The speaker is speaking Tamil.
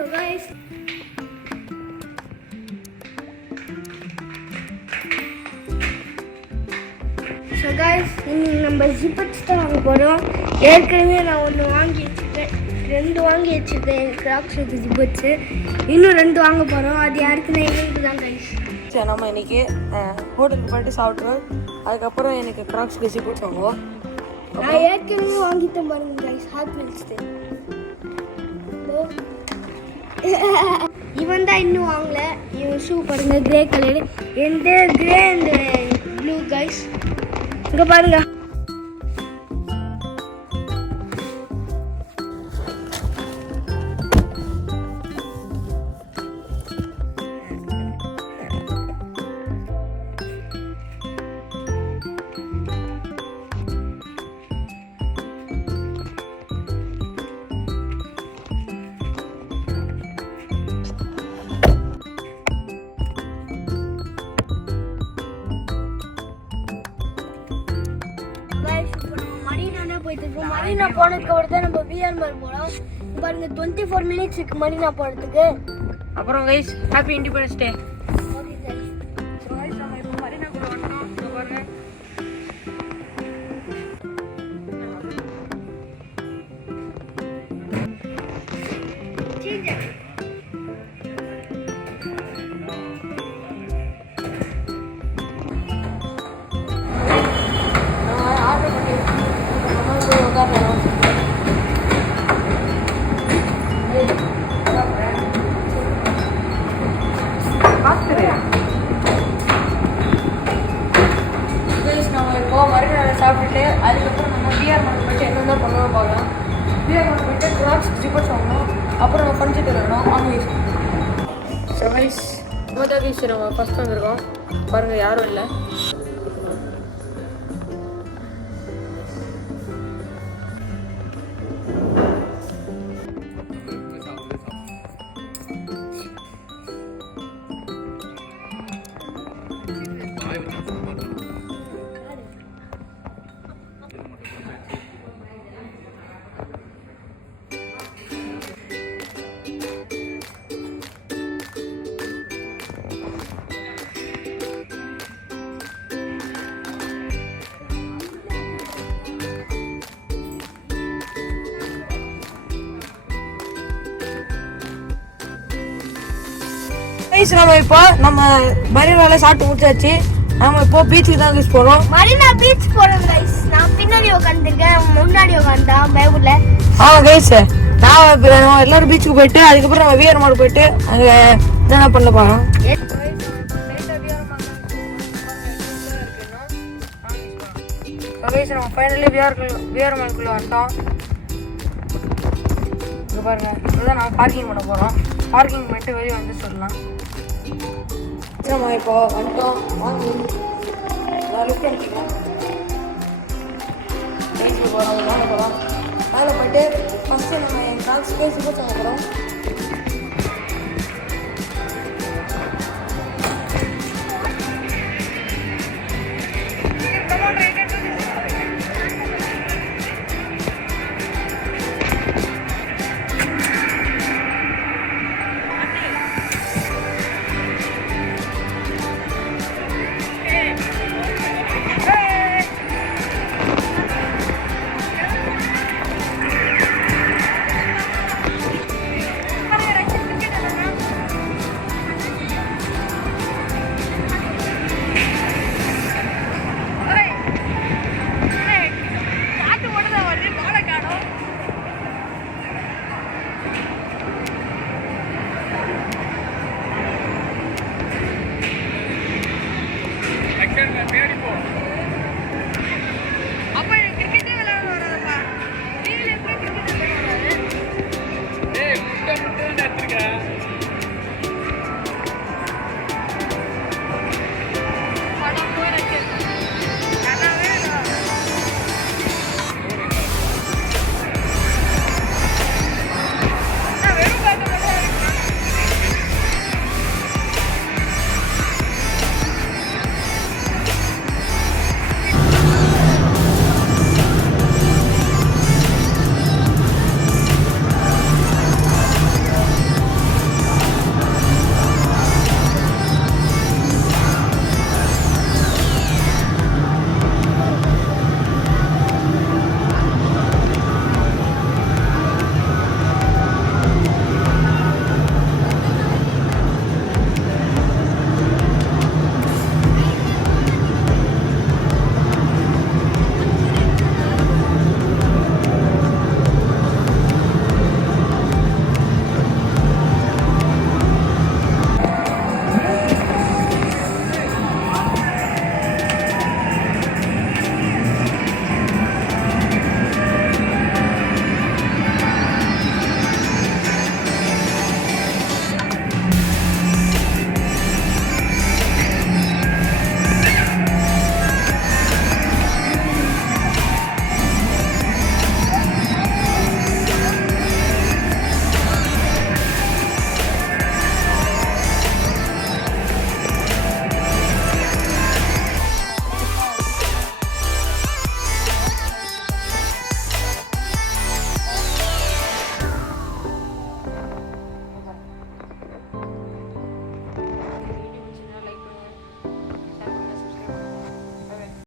So guys, இன்னைக்கு நம்ம ஜிப்பட்ஸ் தான் வாங்க போகிறோம். ஏற்கனவே நான் ஒன்று வாங்கி வச்சுருக்கேன், 2 வாங்கி வச்சுருக்கேன் கிராக்ஸ் வித் ஜிப்பட்ஸு. இன்னும் 2 வாங்க போகிறோம். அது யாருக்குன்னா எங்களுக்கு தான் கைஸ். சரி, நம்ம இன்னைக்கு ஹோட்டலுக்கு போய்ட்டு சாப்பிட்டுருவோம். அதுக்கப்புறம் எனக்கு கிராக்ஸ்க்கு ஜிப்பட்ஸ் வாங்குவோம். நான் ஏற்கனவே வாங்கிட்டேன் பாருங்க கைஸ், ஹாட் வீல்ஸ்ட்டு. இவன் தான் இன்னும் வாங்கல. இவன் ஷூ பாருங்க, கிரே கலரு. எந்த கிரே அண்ட் ப்ளூ கைஸ். இங்கே பாருங்க. மரீனா போனதுக்கு அப்புறம் தான் நம்ம விஆர் மால் போகிறோம். பாருங்க 24 minutes இருக்கு மரீனா போகிறதுக்கு. அப்புறம் guys, happy independence day. Okay sir. So guys, நம்ம இப்போ மரீனாக்குள்ள வந்துட்டோம். இங்கே பாருங்க. ஆர்டர் பண்ணி உட்காரலாம். நம்ம இப்போ மறுநாள் சாப்பிட்டுட்டு அதுக்கப்புறம் நம்ம பிஆர் மால் போயிட்டு என்னென்ன பண்ணுவோம் பார்க்கலாம். பிஆர் மால் போயிட்டு கிராக்ஸ் ஜிப்பட்ஸ் வாங்கணும். அப்புறம் நம்ம ஃபங்க்ஷன் வரணும். ஆமாம். ஸோ கைஸ், நம்ம ஃபஸ்ட் வந்திருக்கோம். பாருங்கள், யாரும் இல்லை. நம்ம இப்போ மரீனால சாப்பிட்டு முடிச்சாச்சு. நம்ம இப்போ பீச்சுக்கு தான் கைஸ் போறோம். மரீனா பீச் போறோம் கைஸ். நான் பின்னாடி உட்காந்துருக்கேன், முன்னாடி உட்காந்தான் பயவுல. ஆமா கைஸ், நான் எல்லாரும் பீச்சுக்கு போயிட்டு அதுக்கப்புறம் நம்ம விஆர் மால் போயிட்டு அங்க என்ன பண்ண போறோம். நம்ம ஃபைனலி விஆர் மால்குள்ள வந்தோம். இங்க பாருங்க, இதுதான் நாங்கள் பார்க்கிங் பண்ண போறோம். பார்க்கிங் பண்ணிட்டு வெளியே வந்து சொல்லலாம். நம்ம இப்போ வந்துட்டோம். வாங்கி லிஃப்ட் அடிக்கலாம். பீச்சுக்கு போகிறோம். மேலே போகலாம். மேலே போயிட்டு ஃபஸ்ட்டு நம்ம என் கிராக்ஸ் பேசி போச்சு வாங்க போகிறோம்.